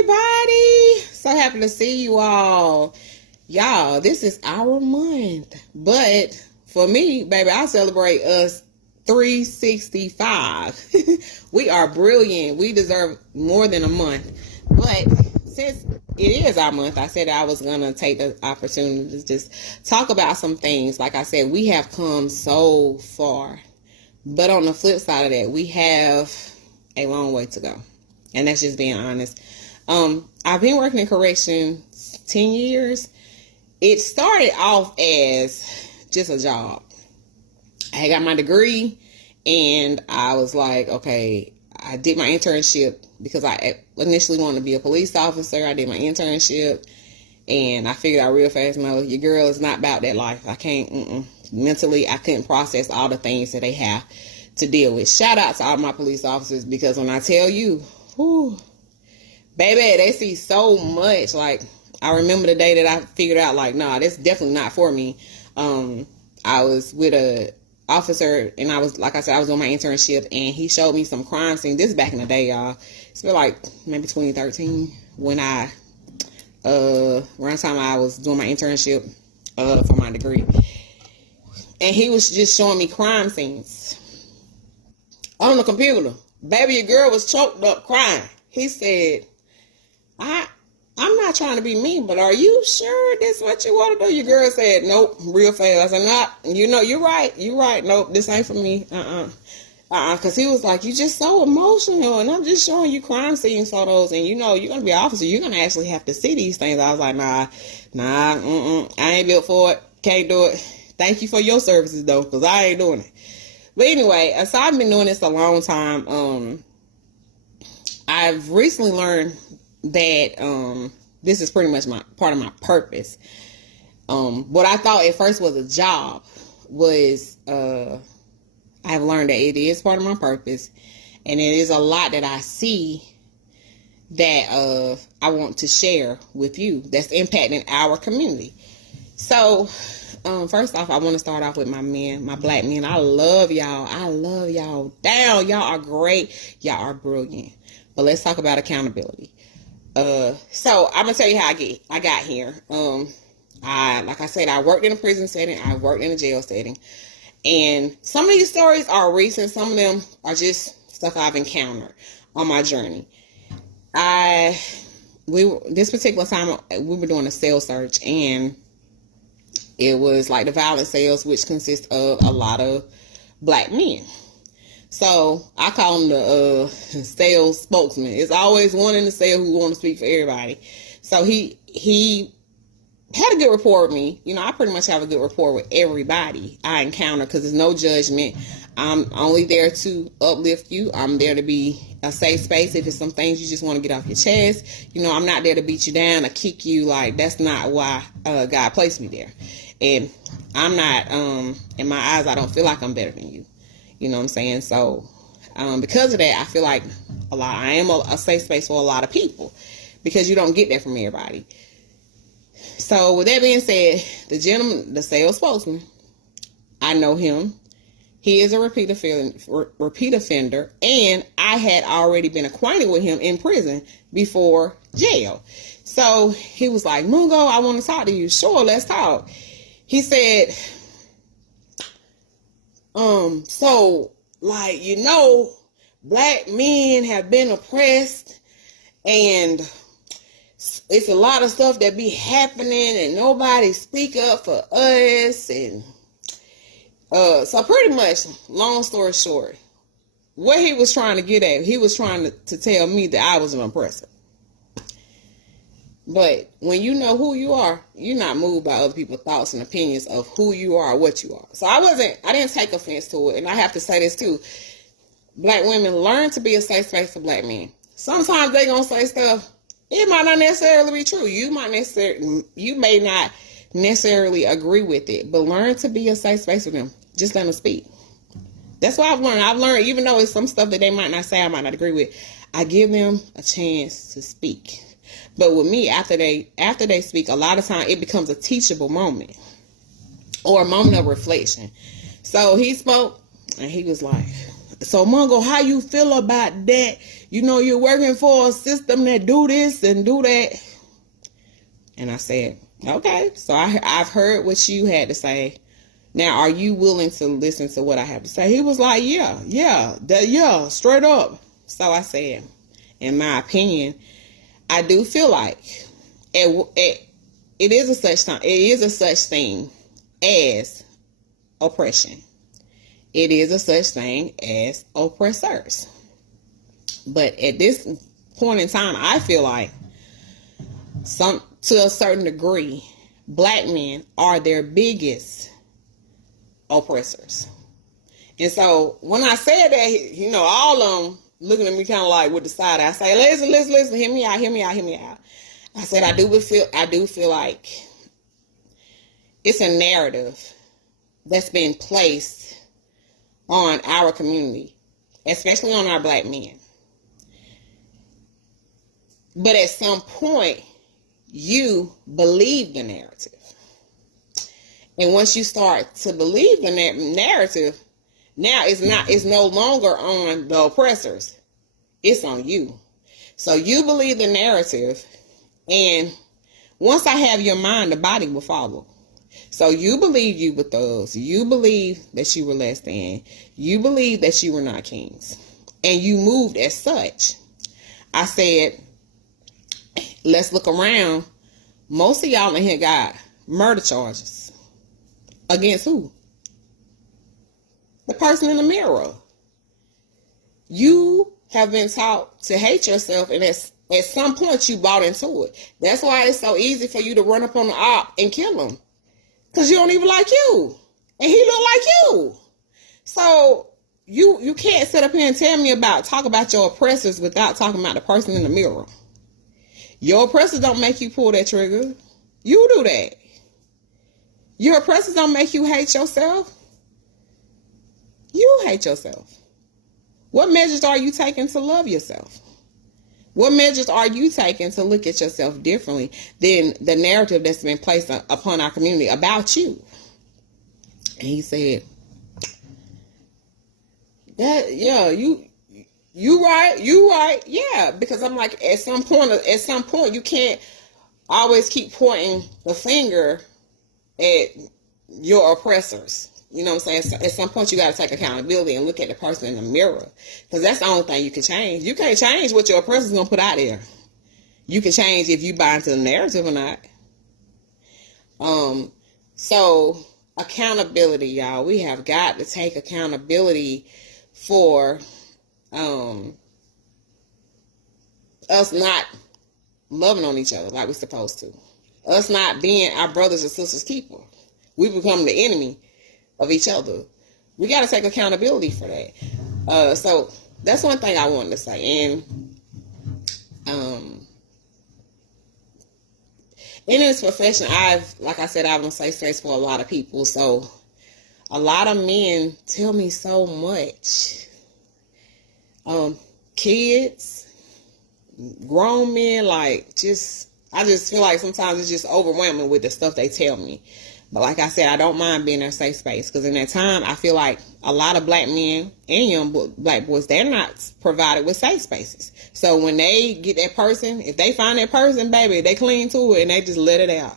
everybody. So happy to see you all. Y'all, this is our month. But for me, baby, I celebrate us 365. We are brilliant. We deserve more than a month. But since it is our month, I said I was going to take the opportunity to just talk about some things. Like I said, we have come so far. But on the flip side of that, we have a long way to go. And that's just being honest. I've been working in corrections 10 years. It started off as just a job. I got my degree and I was like, okay, I did my internship because I initially wanted to be a police officer. I did my internship and I figured out real fast, no, your girl is not about that life. I can't, mentally, I couldn't process all the things that they have to deal with. Shout out to all my police officers, because when I tell you, whew, baby, they see so much. Like, I remember the day that I figured out, like, nah, that's definitely not for me. I was with a officer, and I was, like I said, I was on my internship, and he showed me some crime scenes. This is back in the day, y'all. It's been like maybe 2013 when around the time I was doing my internship for my degree. And he was just showing me crime scenes on the computer. Baby, your girl was choked up crying. He said, I'm not trying to be mean, but are you sure this is what you want to do? Your girl said, nope, real fast. I said, nah, you're right. You're right. Nope, this ain't for me. Because he was like, you just so emotional, and I'm just showing you crime scene photos, and you're going to be an officer. You're going to actually have to see these things. I was like, nah, I ain't built for it. Can't do it. Thank you for your services, though, because I ain't doing it. But anyway, so I've been doing this a long time. I've recently learned that this is pretty much part of my purpose. What I thought at first was a job was I've learned that it is part of my purpose, and it is a lot that I see that I want to share with you that's impacting our community. So first off, I want to start off with my men, my black men. I love y'all. I love y'all. Damn, y'all are great. Y'all are brilliant. But let's talk about accountability. So I'm gonna tell you how I got here. Like I said, I worked in a prison setting. I worked in a jail setting, and some of these stories are recent. Some of them are just stuff I've encountered on my journey. This particular time we were doing a cell search, and it was like the violent cells, which consists of a lot of black men. So I call him the sales spokesman. It's always one in the cell who want to speak for everybody. So he had a good rapport with me. I pretty much have a good rapport with everybody I encounter, because there's no judgment. I'm only there to uplift you. I'm there to be a safe space. If it's some things you just want to get off your chest, I'm not there to beat you down or kick you. Like, that's not why God placed me there. And I'm not, in my eyes, I don't feel like I'm better than you. You know what I'm saying? So, because of that, I feel like I am a safe space for a lot of people, because you don't get that from everybody. So, with that being said, the gentleman, the sales spokesman, I know him. He is a repeat offender, and I had already been acquainted with him in prison before jail. So, he was like, Mungo, I want to talk to you. Sure, let's talk. He said, so, like, black men have been oppressed, and it's a lot of stuff that be happening, and nobody speak up for us, and, so pretty much, long story short, what he was trying to get at, he was trying to tell me that I was an oppressor. But when you know who you are, you're not moved by other people's thoughts and opinions of who you are or what you are. So I didn't take offense to it. And I have to say this too. Black women, learn to be a safe space for black men. Sometimes they gonna say stuff, it might not necessarily be true. You may not necessarily agree with it, but learn to be a safe space for them. Just let them speak. That's what I've learned. I've learned, even though it's some stuff that they might not say, I might not agree with, I give them a chance to speak. But with me, after they speak, a lot of time it becomes a teachable moment or a moment of reflection. So he spoke, and he was like, So Mongo, how you feel about that? You know, you're working for a system that do this and do that. And I said, okay. So I've heard what you had to say. Now, are you willing to listen to what I have to say? He was like, yeah, straight up. So I said, in my opinion, I do feel like it is a such thing as oppression. It is a such thing as oppressors. But at this point in time, I feel like to a certain degree, black men are their biggest oppressors. And so when I said that, you know, all of them looking at me kind of like with the side eye. I say, listen, hear me out. I said, I do feel like it's a narrative that's been placed on our community, especially on our black men. But at some point, you believe the narrative. And once you start to believe the narrative, now it's no longer on the oppressors. It's on you. So you believe the narrative, and once I have your mind, the body will follow. So you believe you were thugs. You believe that you were less than. You believe that you were not kings. And you moved as such. I said, let's look around. Most of y'all in here got murder charges. Against who? The person in the mirror. You have been taught to hate yourself, and at some point you bought into it. That's why it's so easy for you to run up on the op and kill him. Because you don't even like you. And he look like you. So you can't sit up here and talk about your oppressors without talking about the person in the mirror. Your oppressors don't make you pull that trigger. You do that. Your oppressors don't make you hate yourself. You hate yourself. What measures are you taking to love yourself? What measures are you taking to look at yourself differently than the narrative that's been placed upon our community about you? And he said, you right. Yeah, because I'm like, at some point, you can't always keep pointing the finger at your oppressors. You know what I'm saying? At some point, you got to take accountability and look at the person in the mirror. Because that's the only thing you can change. You can't change what your oppressor's going to put out there. You can change if you buy into the narrative or not. So, accountability, y'all. We have got to take accountability for us not loving on each other like we're supposed to. Us not being our brothers and sisters keeper. We become the enemy of each other. We got to take accountability for that. So that's one thing I wanted to say. And in this profession, like I said, I've been safe space for a lot of people. So a lot of men tell me so much. Kids, grown men, I just feel like sometimes it's just overwhelming with the stuff they tell me. But like I said, I don't mind being in a safe space, because in that time, I feel like a lot of black men and young black boys, they're not provided with safe spaces. So when they get that person, if they find that person, baby, they cling to it and they just let it out.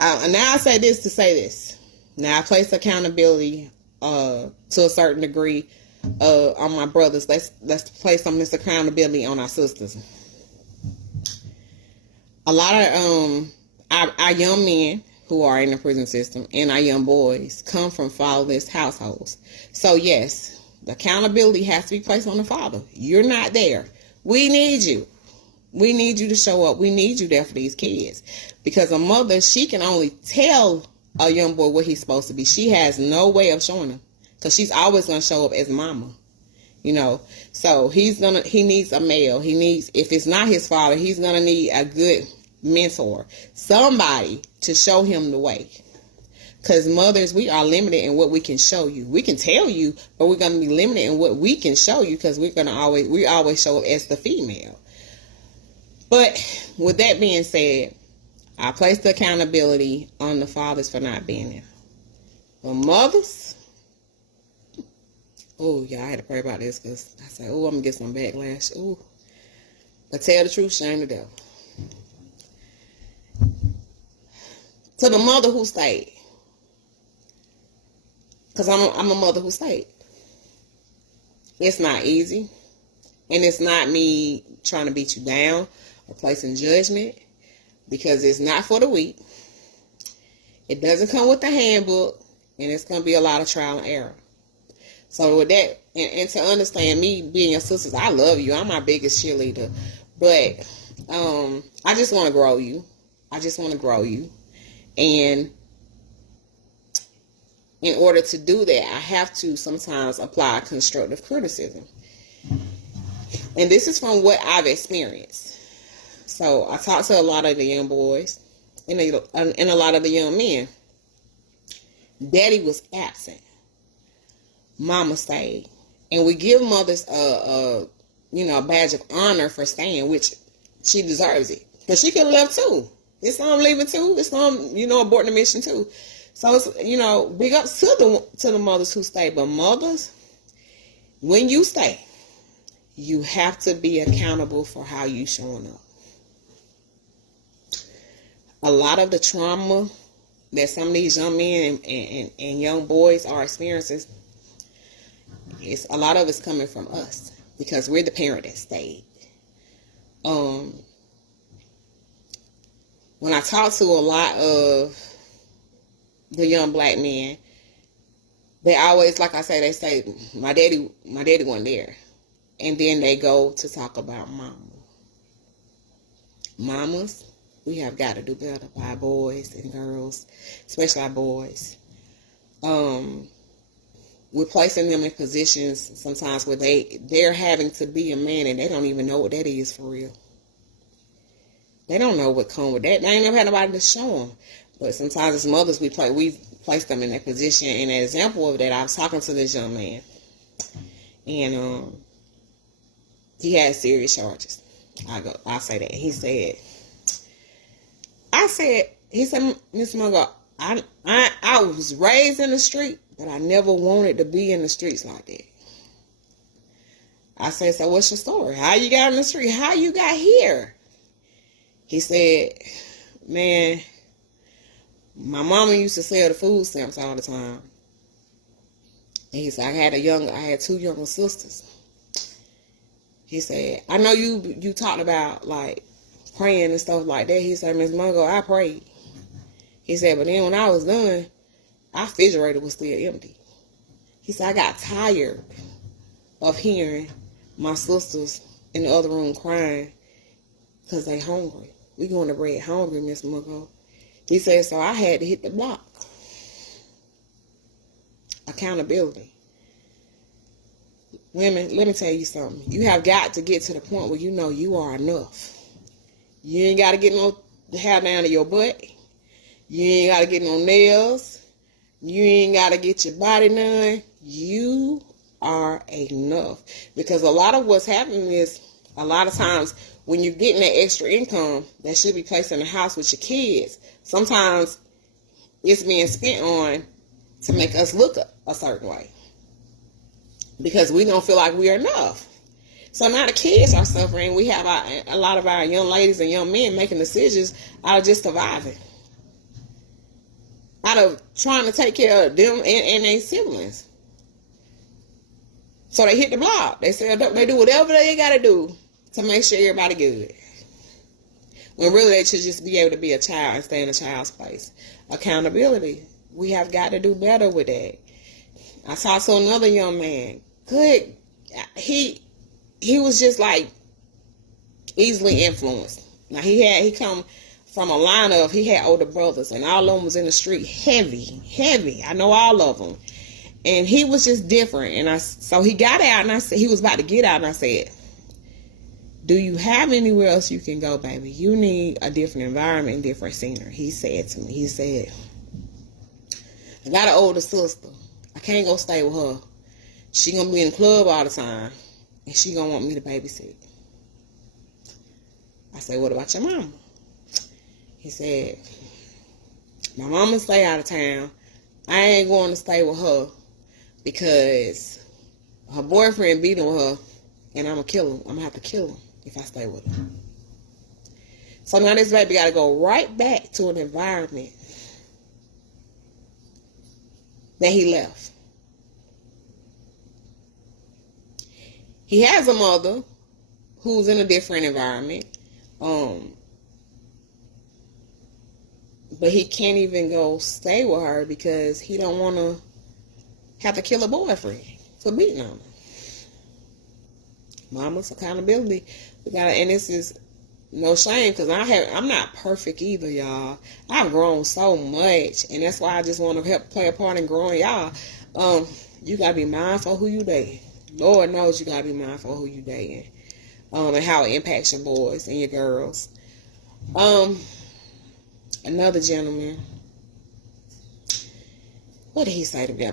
Now I say this to say this. Now I place accountability to a certain degree on my brothers. Let's place some of this accountability on our sisters. A lot of our young men who are in the prison system and our young boys come from fatherless households. So yes, the accountability has to be placed on the father. You're not there. We need you. We need you to show up. We need you there for these kids. Because a mother, she can only tell a young boy what he's supposed to be. She has no way of showing him, because she's always going to show up as mama. You know, so he needs a male. If it's not his father, he's going to need a good mentor, somebody to show him the way. Because mothers, we are limited in what we can show you. We can tell you, but we're going to be limited in what we can show you, because we always show up as the female. But with that being said, I place the accountability on the fathers for not being there. For mothers, Oh, yeah, I had to pray about this because I said, oh, I'm going to get some backlash. Oh, but tell the truth, shame the devil. To the mother who stayed. Because I'm a mother who stayed. It's not easy. And it's not me trying to beat you down or placing judgment. Because it's not for the weak. It doesn't come with the handbook. And it's going to be a lot of trial and error. So with that, and to understand me being your sisters, I love you. I'm my biggest cheerleader. But I just want to grow you. I just want to grow you. And in order to do that, I have to sometimes apply constructive criticism. And this is from what I've experienced. So I talk to a lot of the young boys and a lot of the young men. Daddy was absent. Mama stayed. And we give mothers a badge of honor for staying, which she deserves it. Because she could have left too. It's on leaving too. It's on, aborting the mission too. So it's, big ups to the mothers who stay. But mothers, when you stay, you have to be accountable for how you showing up. A lot of the trauma that some of these young men and young boys are experiencing, a lot of it's coming from us because we're the parent that stayed. When I talk to a lot of the young black men, they always, like I say, they say, my daddy wasn't there. And then they go to talk about mama. Mamas, we have got to do better by our boys and girls, especially our boys. We're placing them in positions sometimes where they're having to be a man and they don't even know what that is for real. They don't know what comes with that. They ain't never had nobody to show them. But sometimes as mothers, we place them in that position. And an example of that, I was talking to this young man. And he had serious charges. I say that. He said, Miss Mungo, I was raised in the street, but I never wanted to be in the streets like that. I said, so what's your story? How you got in the street? How you got here? He said, man, my mama used to sell the food stamps all the time. And he said, I had 2 younger sisters. He said, I know you talked about like praying and stuff like that. He said, Miss Mungo, I prayed. He said, but then when I was done, our refrigerator was still empty. He said, I got tired of hearing my sisters in the other room crying because they hungry. We going to bed hungry, Miss Mungo. He said, so I had to hit the block. Accountability. Women, let me tell you something. You have got to get to the point where you know you are enough. You ain't got to get no hair down to your butt. You ain't got to get no nails. You ain't got to get your body done. You are enough. Because a lot of what's happening is, a lot of times, when you're getting that extra income that should be placed in the house with your kids, sometimes it's being spent on to make us look a certain way. Because we don't feel like we're enough. So now the kids are suffering. We have a lot of our young ladies and young men making decisions out of just surviving. Out of trying to take care of them and their siblings. So they hit the block. They do whatever they got to do to make sure everybody good. When really they should just be able to be a child and stay in a child's place. Accountability. We have got to do better with that. I talked to another young man. Good. He was just like easily influenced. Now he come from a line of, he had older brothers and all of them was in the street heavy. I know all of them. And he was just different. And so he got out and I said, he was about to get out and I said, do you have anywhere else you can go, baby? You need a different environment, different scenery. He said to me, I got an older sister. I can't go stay with her. She gonna be in the club all the time. And she gonna want me to babysit. I said, what about your mama? He said, my mama stay out of town. I ain't going to stay with her because her boyfriend beating with her, and I'm gonna kill him. I'm gonna have to kill him if I stay with her. So now this baby got to go right back to an environment that he left. He has a mother who's in a different environment, but he can't even go stay with her because he don't want to have to kill a boyfriend for beating on her. Mama's accountability. And this is no shame, because I'm not perfect either, y'all. I've grown so much, and that's why I just want to help play a part in growing y'all. You gotta be mindful of who you dating. Lord knows you gotta be mindful of who you dating, and how it impacts your boys and your girls. Another gentleman, what did he say to me?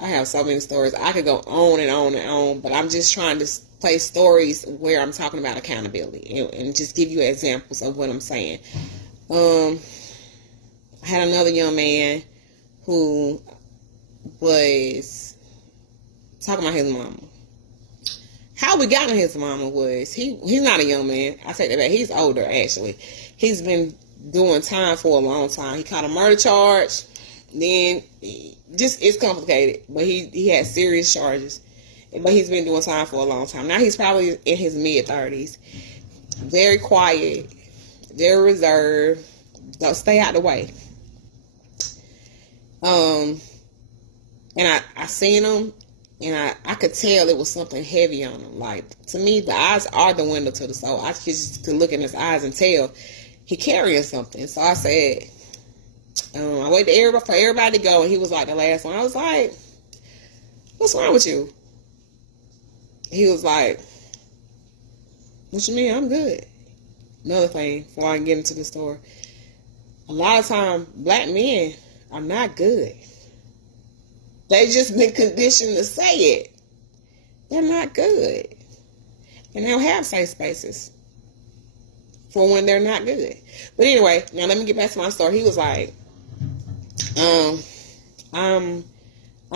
I have so many stories. I could go on and on and on, but I'm just trying to play stories where I'm talking about accountability and just give you examples of what I'm saying. I had another young man who was talking about his mama. How we got on his mama was, he's not a young man. I take that back. He's older, actually. He's been doing time for a long time. He caught a murder charge. Then, it's complicated. But he had serious charges. But he's been doing time for a long time. Now he's probably in his mid-30s. Very quiet. Very reserved. Don't stay out the way. And I seen him, and I could tell it was something heavy on him. Like, to me, the eyes are the window to the soul. I just could look in his eyes and tell he carrying something. So I said, I waited for everybody to go, and he was like the last one. I was like, what's wrong with you? He was like, what you mean? I'm good. Another thing, before I get into the story, a lot of times black men are not good. They just been conditioned to say it. They're not good. And they don't have safe spaces for when they're not good. But anyway, now let me get back to my story. He was like, I'm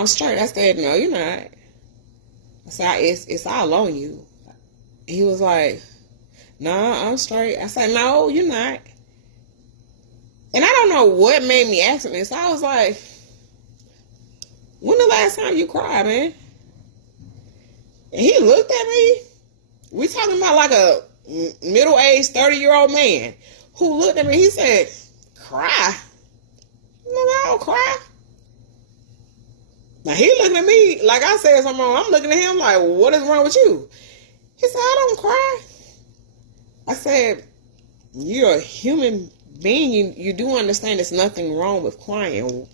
straight. I said, no, you're not. I said, it's all on you. He was like, no, I'm straight. I said, no, you're not. And I don't know what made me ask him this. I was like, when the last time you cried, man? And he looked at me. We talking about like a middle-aged 30-year-old man who looked at me. He said, cry? I don't cry. Now he looking at me like I said something wrong. I'm looking at him like, what is wrong with you? He said, I don't cry. I said, you're a human being. You do understand there's nothing wrong with crying.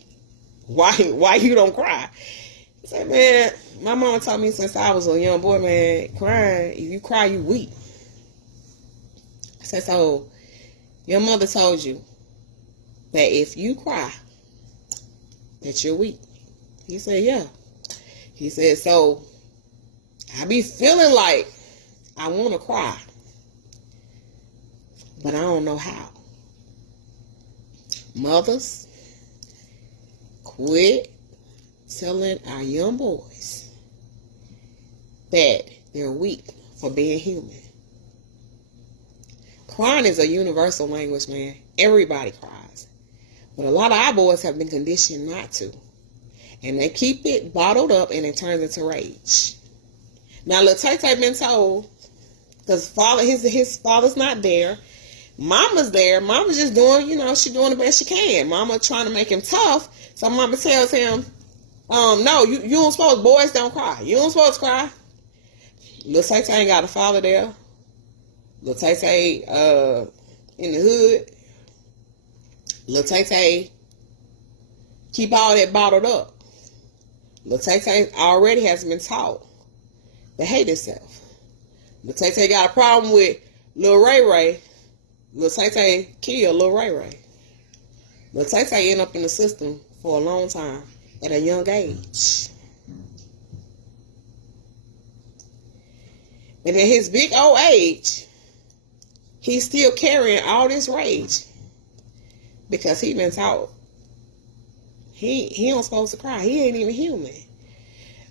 Why you don't cry? He said, man, my mama taught me since I was a young boy, man, crying, if you cry, you weak. I said, so your mother told you that if you cry, that you're weak. He said, yeah. He said, so I be feeling like I want to cry, but I don't know how. Mothers, quit telling our young boys that they're weak for being human. Crying is a universal language, man. Everybody cries. But a lot of our boys have been conditioned not to. And they keep it bottled up, and it turns into rage. Now, Lil Tay Tay been told, because his father's not there. Mama's there. Mama's just doing, she doing the best she can. Mama trying to make him tough. So mama tells him, no, you don't supposed, boys don't cry. You don't supposed to cry. Lil Tay Tay ain't got a father there. Lil Tay Tay, in the hood. Lil Tay Tay keep all that bottled up. Lil Tay Tay already has been taught to hate himself. Lil Tay Tay got a problem with Lil Ray Ray. Lil Tay Tay killed Lil Ray Ray. Lil Tay Tay ended up in the system for a long time at a young age. And at his big old age, he's still carrying all this rage because he been taught he don't supposed to cry. He ain't even human.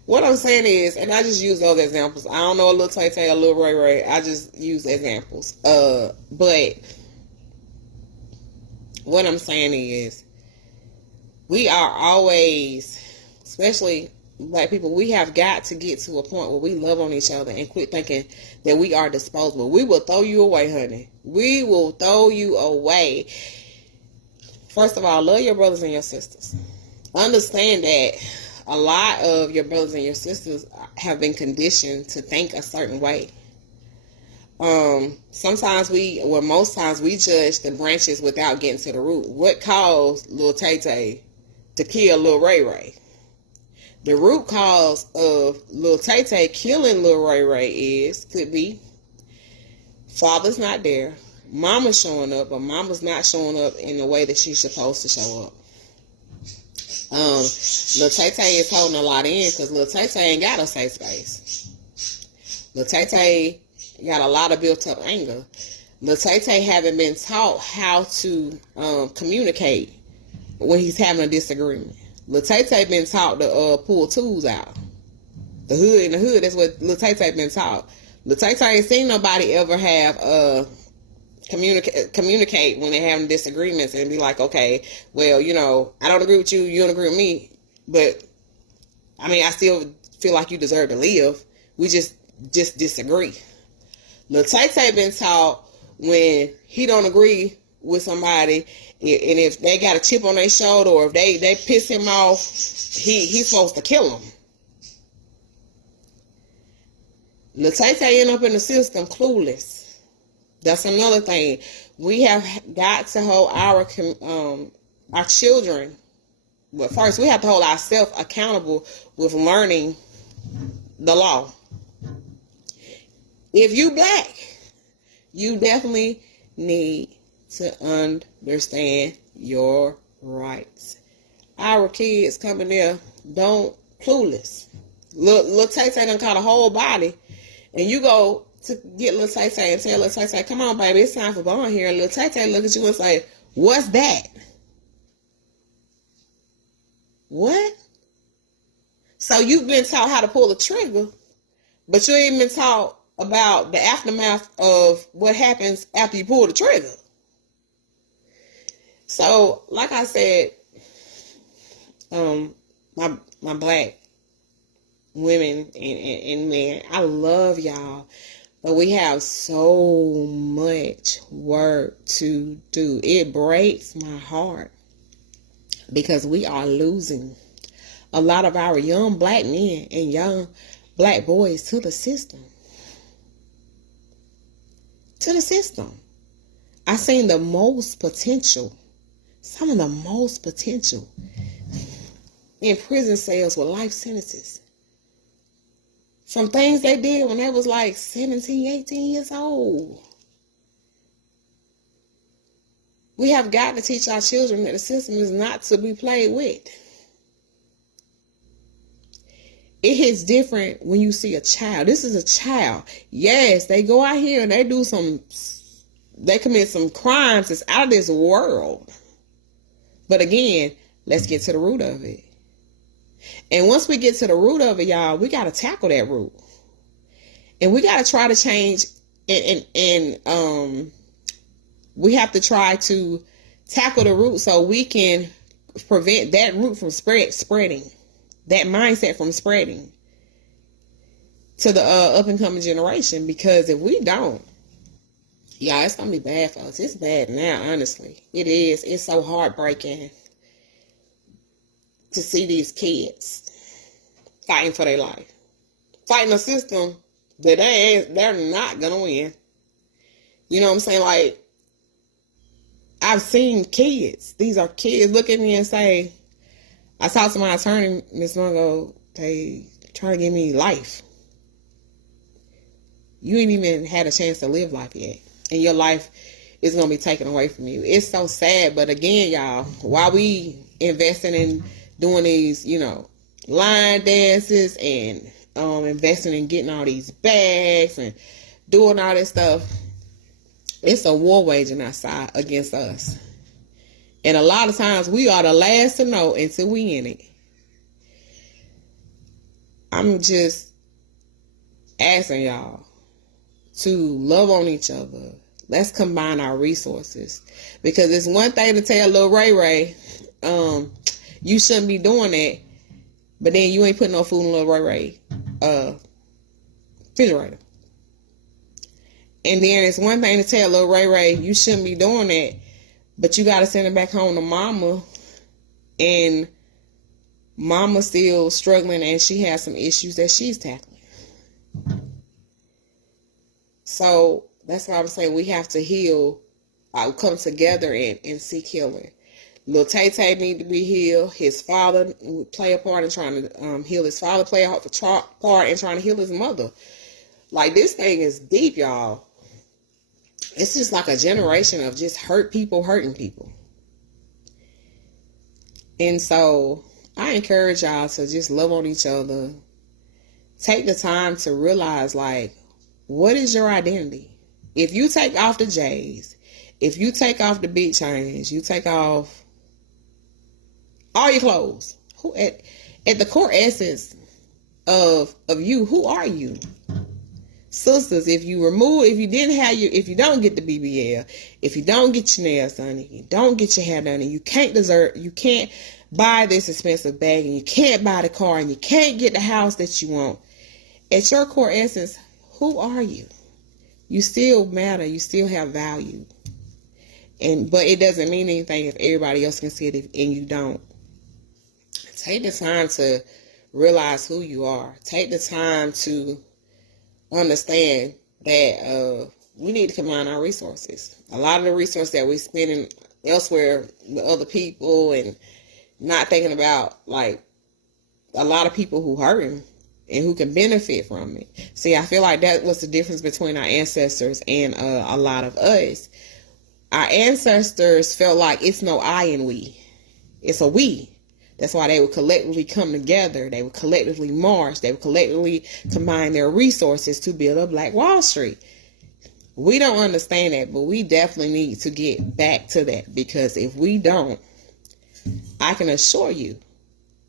What I'm saying is, and I just use those examples. I don't know a little Tay Tay, a little Ray Ray. I just use examples. But what I'm saying is, we are always, especially Black people, we have got to get to a point where we love on each other and quit thinking that we are disposable. We will throw you away, honey. We will throw you away. First of all, love your brothers and your sisters. Understand that a lot of your brothers and your sisters have been conditioned to think a certain way. Sometimes most times we judge the branches without getting to the root. What caused Lil Tay Tay to kill Lil Ray Ray? The root cause of Lil Tay Tay killing Lil Ray Ray could be father's not there, mama's showing up, but mama's not showing up in the way that she's supposed to show up. Lil Tay Tay is holding a lot in because Lil Tay Tay ain't got a safe space. Lil Tay Tay got a lot of built up anger. Lil Tay Tay haven't been taught how to communicate when he's having a disagreement. Lil Tay Tay been taught to pull tools out. The hood, that's what Lil Tay Tay been taught. Lil Tay Tay ain't seen nobody ever have communicate when they're having disagreements and be like, okay, well, I don't agree with you, you don't agree with me, but I still feel like you deserve to live. We just disagree. Lil Tay Tay been taught when he don't agree with somebody, and if they got a chip on their shoulder or if they piss him off, he's supposed to kill them. Lil Tay Tay end up in the system clueless. That's another thing. We have got to hold our children. But first, we have to hold ourselves accountable with learning the law. If you Black, you definitely need to understand your rights. Our kids coming there don't clueless. Lil Tay Tay done caught a whole body, and you go to get Lil Tay Tay and tell Lil Tay Tay, come on, baby, it's time for Bond here. And Lil Tay Tay look at you and say, what's that? What? So you've been taught how to pull the trigger, but you ain't been taught about the aftermath of what happens after you pull the trigger. So, like I said, my Black women and men, I love y'all. But we have so much work to do. It breaks my heart because we are losing a lot of our young Black men and young Black boys to the system. To the system. I seen the most potential, some of the most potential in prison cells with life sentences. From things they did when they was like 17, 18 years old. We have got to teach our children that the system is not to be played with. It hits different when you see a child. This is a child. Yes, they go out here and they commit some crimes that's out of this world. But again, let's get to the root of it. And once we get to the root of it, y'all, we got to tackle that root. And we got to try to change and we have to try to tackle the root so we can prevent that root from spreading, that mindset from spreading to the up and coming generation. Because if we don't, y'all, it's going to be bad for us. It's bad now, honestly. It is. It's so heartbreaking to see these kids fighting for their life, fighting a system that they're not gonna win. You know what I'm saying? Like, I've seen kids. These are kids look at me and say, I talked to my attorney, Ms. Mungo, they trying to give me life. You ain't even had a chance to live life yet, and your life is gonna be taken away from you. It's so sad, but again, y'all, while we investing in doing these, line dances and investing in getting all these bags and doing all this stuff, it's a war waging outside against us. And a lot of times we are the last to know until we in it. I'm just asking y'all to love on each other. Let's combine our resources. Because it's one thing to tell little Ray Ray, you shouldn't be doing that, but then you ain't putting no food in little Ray Ray refrigerator. And then it's one thing to tell little Ray Ray, you shouldn't be doing that, but you got to send him back home to mama, and mama's still struggling and she has some issues that she's tackling. So that's why I'm saying we have to heal, come together and seek healing. Little Tay-Tay need to be healed. His father play a part in trying to heal his father, play a part in trying to heal his mother. Like, this thing is deep, y'all. It's just like a generation of just hurt people hurting people. And so I encourage y'all to just love on each other. Take the time to realize, like, what is your identity? If you take off the J's, if you take off the big chains, you take off all your clothes, who at the core essence of you, who are you? Sisters, if you don't get the BBL, if you don't get your nails done, if you don't get your hair done, and you can't buy this expensive bag, and you can't buy the car, and you can't get the house that you want, at your core essence, who are you? You still matter. You still have value. But it doesn't mean anything if everybody else can see it and you don't. Take the time to realize who you are. Take the time to understand that we need to combine our resources. A lot of the resources that we're spending elsewhere with other people and not thinking about, like, a lot of people who hurting and who can benefit from it. See, I feel like that was the difference between our ancestors and a lot of us. Our ancestors felt like it's no I in we. It's a we. That's why they would collectively come together. They would collectively march. They would collectively combine their resources to build a Black Wall Street. We don't understand that, but we definitely need to get back to that, because if we don't, I can assure you,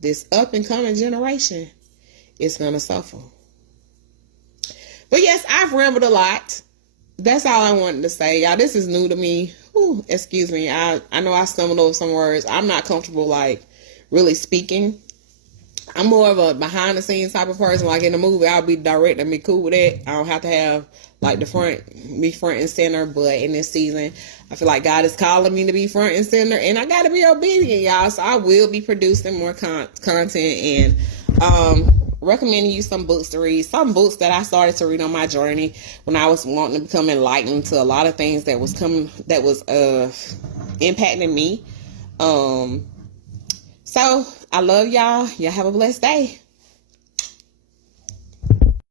this up and coming generation is going to suffer. But yes, I've rambled a lot. That's all I wanted to say. Y'all, this is new to me. Ooh, excuse me. I know I stumbled over some words. I'm not comfortable, like, really speaking. I'm more of a behind the scenes type of person. Like, in a movie, I'll be direct and be cool with that. I don't have to have, like, be front and center. But in this season, I feel like God is calling me to be front and center, and I got to be obedient, y'all. So I will be producing more content and recommending you some books to read. Some books that I started to read on my journey when I was wanting to become enlightened to a lot of things that was impacting me. So I love y'all. Y'all have a blessed day.